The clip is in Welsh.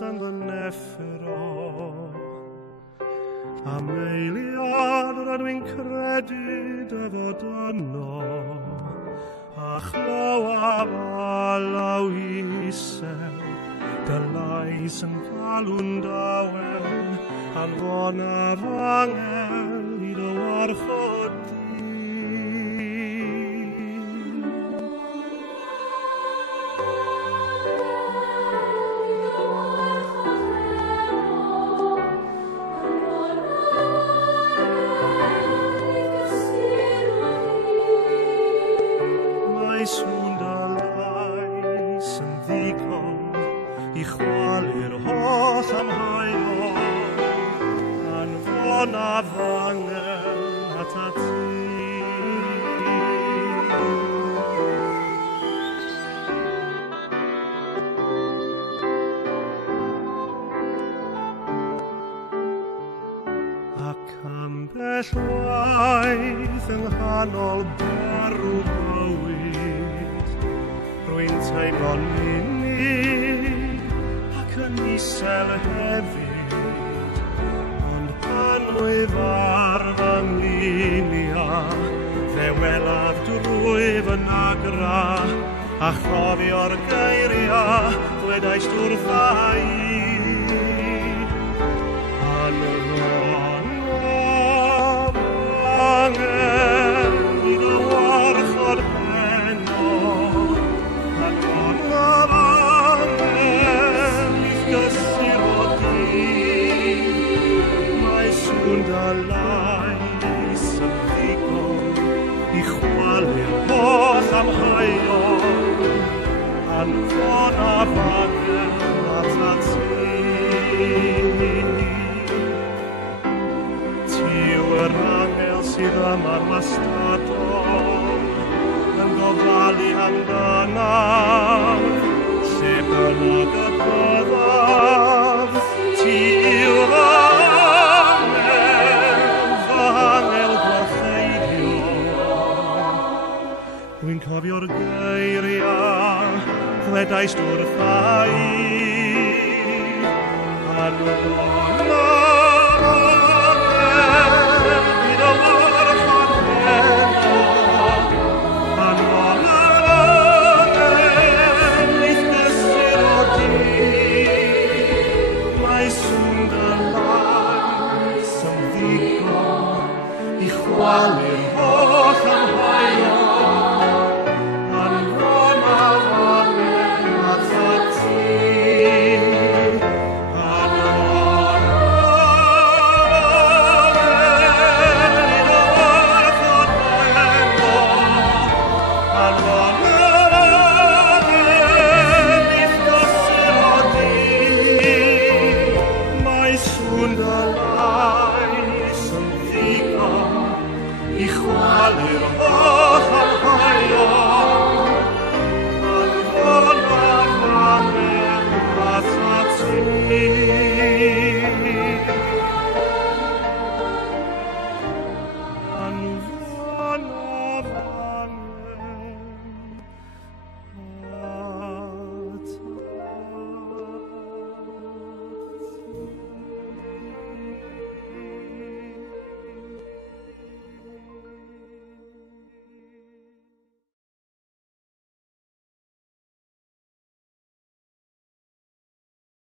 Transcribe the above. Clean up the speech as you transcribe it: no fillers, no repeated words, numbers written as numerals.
yn fy neffro. Am eiliad rydw i'n credu dy fod yno, a chlywaf a law isel, dy lais yn galw'n dawel, anfon ar angel i dy warchod di. Mae sŵn dy lais yn ddigon i chwalu'r holl amheuon, anfon a fangel at a ti. Ac ambell waith yng nghanol berw bywyd, rwy'n teimlo'n unig ac yn isel hefyd, ond pan wyf ar fy nglyniau, fe welaf drwy fy nagra, a chofio'r geiriau ddwedais wrtha i. Anfon angel i dy warchod heno, anfon angel i gysur o di. Mae sŵn dy lais yn ddigon i chwalu'r holl amheuon, anfon a fangel at a ti. Yw'r angel sydd yma'r wastadol, yn gofalu amdanaf, lle bynnag y byddaf. Ti yw'r angel gwarcheiddio. Rwy'n cofio'r geiriau ddwedais wrtha i, anfon angel i dy